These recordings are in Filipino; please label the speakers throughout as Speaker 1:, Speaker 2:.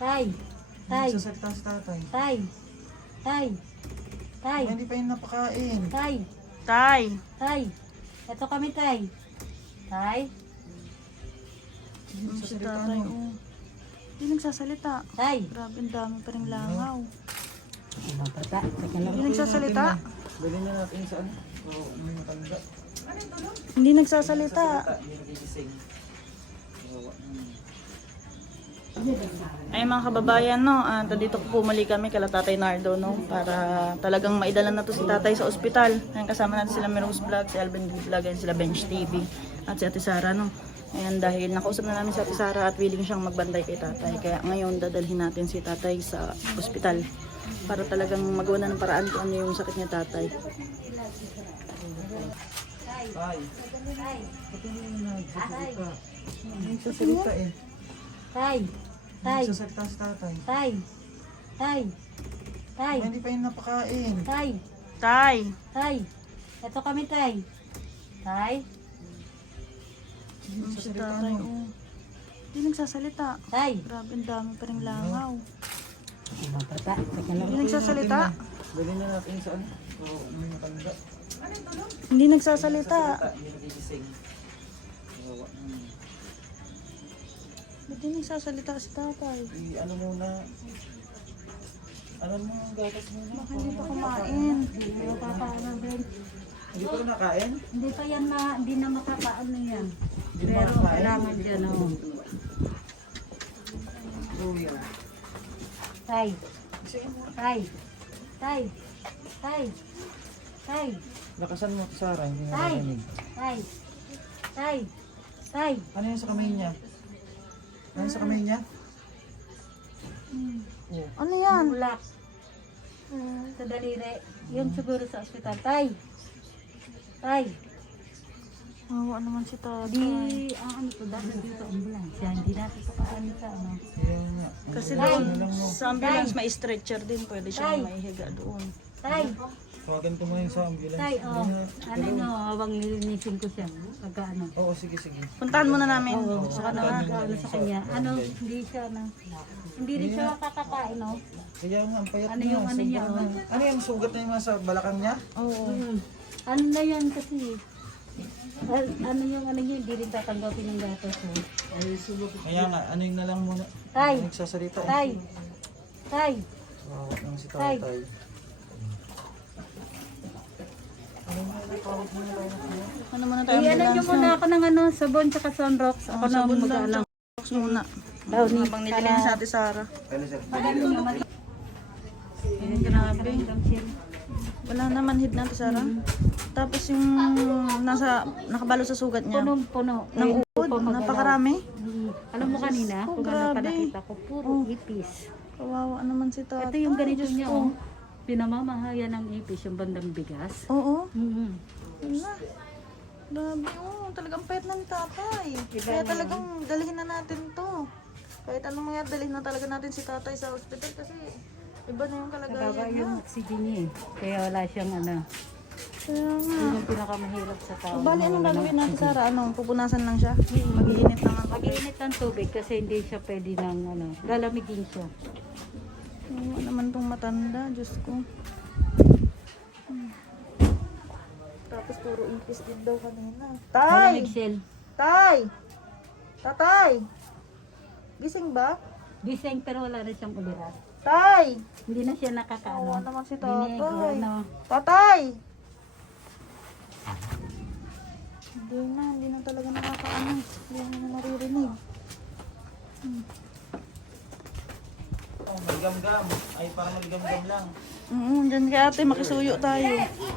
Speaker 1: Tay. Tay.
Speaker 2: Nagsasalita si tatay.
Speaker 1: Tay. Tay. Tay.
Speaker 2: Hindi pa yun napakain.
Speaker 1: Tay.
Speaker 3: Tay.
Speaker 1: Tay. Ito kami, Tay. Tay.
Speaker 2: Hindi
Speaker 3: Si
Speaker 2: nagsasalita
Speaker 3: tatay,
Speaker 2: ano.
Speaker 3: oh. Hindi nagsasalita.
Speaker 1: Tay.
Speaker 3: Grabe, ang dami pa rin langaw.
Speaker 1: Bata. Teka lang.
Speaker 3: Hindi nagsasalita.
Speaker 2: Dali na natin sa ano. Oo, may matanda.
Speaker 3: Hindi nagsasalita.
Speaker 2: Hindi nagigising. Oo.
Speaker 3: Ay mga kababayan, no, dito po pumali kami kala Tatay Nardo, no, para talagang maidala na to si tatay sa ospital. Ayan, kasama natin sila Merose Vlog, si Alvin Vlog, and sila Bench TV, at si Ate Sara, no. Ayan, dahil nakausap na namin si Ate Sara at willing siyang magbantay kay tatay. Kaya ngayon dadalhin natin si tatay sa ospital para talagang magawa na ng paraan kung ano yung sakit niya tatay.
Speaker 2: Tay.
Speaker 1: Tay.
Speaker 2: Pati na nagsasalita. Nagsasalita eh.
Speaker 1: Tay. Tay.
Speaker 2: Nagsasalita si tatay.
Speaker 1: Tay. Tay. Tay.
Speaker 2: Hindi pa yun napakain.
Speaker 1: Tay.
Speaker 3: Tay.
Speaker 1: Tay. Ito kami, Tay. Tay.
Speaker 2: Hindi
Speaker 3: Si
Speaker 2: nagsasalita
Speaker 3: tatay,
Speaker 2: ano.
Speaker 3: oh. Hindi nagsasalita.
Speaker 1: Tay.
Speaker 3: Grabe, ang dami pa rin langaw.
Speaker 1: Bata. Teka lang.
Speaker 3: Hindi nagsasalita.
Speaker 2: Dali na natin sa ano. Oo, may matanda.
Speaker 3: Hindi nagsasalita.
Speaker 2: Hindi nagigising. Oo.
Speaker 3: Hindi nagsasalita si tatay.
Speaker 2: Ano muna. Ano mo ang gatas muna.
Speaker 3: Baka hindi pa kumain.
Speaker 1: Hindi makakaano din.
Speaker 2: Hindi pa rin nakain?
Speaker 1: Hindi pa yan hindi na makakaano yan.
Speaker 2: Hindi pa
Speaker 1: Pero
Speaker 2: nakain?
Speaker 1: kailangan dyan, oh.
Speaker 2: Kuya.
Speaker 1: Tay.
Speaker 2: Sige mo.
Speaker 1: Tay. Tay. Tay. Tay.
Speaker 2: Lakasan mo ito, Sarah. Hindi na
Speaker 1: Tay.
Speaker 2: narinig.
Speaker 1: Tay. Tay. Tay.
Speaker 2: Ano yan sa kamay niya? Ano sa kamay niya? Oo.
Speaker 3: Ano yan?
Speaker 1: Bulak. Sa daliri. Yun siguro sa ospital. Tay. Tay.
Speaker 3: Mawa naman si tatay.
Speaker 1: Di, ano to, dapat dito ambulansya. Hindi natin ito kaano sa ano.
Speaker 2: Yan nga.
Speaker 3: Kasi
Speaker 1: Tay.
Speaker 3: doon,
Speaker 2: Ano lang mo.
Speaker 3: sa ambulance may stretcher din. Pwede
Speaker 1: Tay.
Speaker 3: siyang maihiga doon.
Speaker 1: Tay.
Speaker 2: Tawagan ko mo yun sa ambulance.
Speaker 1: Tay, oh.
Speaker 2: Hindi na-
Speaker 1: Ano nyo, hawang nilinisin ko siya. Pagka ano.
Speaker 2: Oo, sige, sige.
Speaker 3: Puntahan muna namin.
Speaker 1: Oo,
Speaker 3: Saka
Speaker 1: ano,
Speaker 3: na.
Speaker 1: ano sa kanya. Ano, hindi siya, ano. Hindi rin siya kakakain, no?
Speaker 2: Kaya nga, ang payat
Speaker 1: Ano
Speaker 2: niya.
Speaker 1: yung ano niya,
Speaker 2: Sobrang-
Speaker 1: oh?
Speaker 2: Ano yung sugat na yung mga sa balakang niya?
Speaker 3: Oo.
Speaker 1: Ano na yan kasi. Ano yung ano niya, hindi rin tatanggapin ng gatos, oh.
Speaker 2: Kaya nga, ano yung nalang muna.
Speaker 1: Tay.
Speaker 2: Nagsasalita eh.
Speaker 1: Tay. Tay.
Speaker 2: Wow, naman si
Speaker 1: Tay.
Speaker 2: tatay.
Speaker 3: Ano muna tayo
Speaker 1: Iyalan niyo
Speaker 3: ambulance
Speaker 1: muna
Speaker 3: na.
Speaker 1: ako ng ano, sabon tsaka sunrox. Ako na
Speaker 3: Sabon lang.
Speaker 1: mag-alang.
Speaker 3: Box muna.
Speaker 1: Daw ni.
Speaker 3: Habang nililinis sa Ate Sara.
Speaker 1: Maganda naman.
Speaker 3: Ayun, grabe. Wala na manhid na Ate Sara. Tapos yung nakabalo sa sugat niya.
Speaker 1: Punong-puno.
Speaker 3: Ng uod. Napakarami.
Speaker 1: Alam mo kanina,
Speaker 3: Oh,
Speaker 1: kung ano pa
Speaker 3: grabe.
Speaker 1: nakita ko, puro ipis.
Speaker 3: Kawawa naman si tatay.
Speaker 1: Ito yung ganito
Speaker 3: Diyos
Speaker 1: niya,
Speaker 3: ko.
Speaker 1: oh. Pinamamahayan ng ipis, yung bandang bigas.
Speaker 3: Oo.
Speaker 1: Mm-hmm.
Speaker 3: Yun na. Grabe, oh. Talagang payat na ni tatay.
Speaker 1: Iba
Speaker 3: Kaya
Speaker 1: na
Speaker 3: talagang dalhin na natin to. Kahit anong mangyari, dalhin na talaga natin si tatay sa hospital kasi iba na yung
Speaker 1: Nababa
Speaker 3: kalagayan
Speaker 1: yung
Speaker 3: niya.
Speaker 1: oxygen niya eh. Kaya wala siyang ano.
Speaker 3: Kaya nga.
Speaker 1: Yun yung pinakamahirap sa tao.
Speaker 3: Bali, anong
Speaker 1: Wala
Speaker 3: gagawin
Speaker 1: ng
Speaker 3: natin,
Speaker 1: oxygen.
Speaker 3: Sara? Ano, pupunasan lang siya? Mag-iinit lang ang
Speaker 1: Mag-iinit ng tubig kasi hindi siya pwede ng ano. Lalamigin siya.
Speaker 3: ano naman tong matanda, Diyos ko. Tapos puro ipis din daw kanina.
Speaker 1: Malamig cell.
Speaker 3: Tay! Tatay! Gising ba?
Speaker 1: Gising pero wala rin siyang ulirat.
Speaker 3: Tay!
Speaker 1: Hindi na siya nakakaano.
Speaker 3: Oo naman si
Speaker 1: Dinig,
Speaker 3: tatay.
Speaker 1: ano.
Speaker 3: Tatay! Hindi na talaga nakakaano. Hindi na naririnig.
Speaker 2: Oh, maligam-gam. Ay, parang maligam-gam lang.
Speaker 3: Dyan kay ate, makisuyo tayo.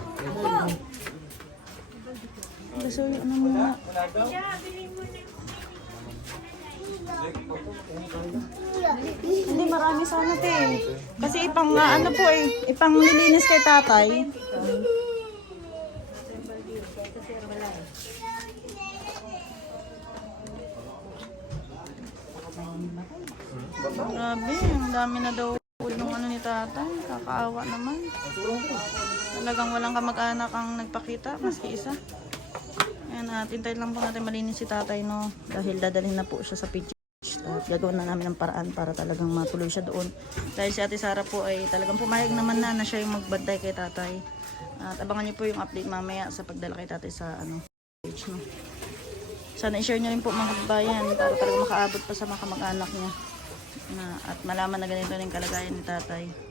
Speaker 3: Makisuyo na muna.
Speaker 2: Wala daw?
Speaker 3: Hindi, marami sana te. Kasi ipang ano po eh, ipang nilinis kay tatay. Grabe, ang dami na daw ng ano ni tatay. Kakaawa naman. Talagang walang kamag-anak ang nagpakita, maski isa. Ayan, hintay lang po natin malinis si tatay, no? Dahil dadalhin na po siya sa PG. At gagawin na namin ng paraan para talagang matuloy siya doon. Dahil si Ate Sara po ay talagang pumayag naman na siya yung magbantay kay tatay. At abangan niyo po yung update mamaya sa pagdala kay tatay sa page, no. Sana i-share niyo rin po mga kababayan para talagang makaabot pa sa mga kamag-anak niya. At malaman na ganito na yung kalagayan ni tatay.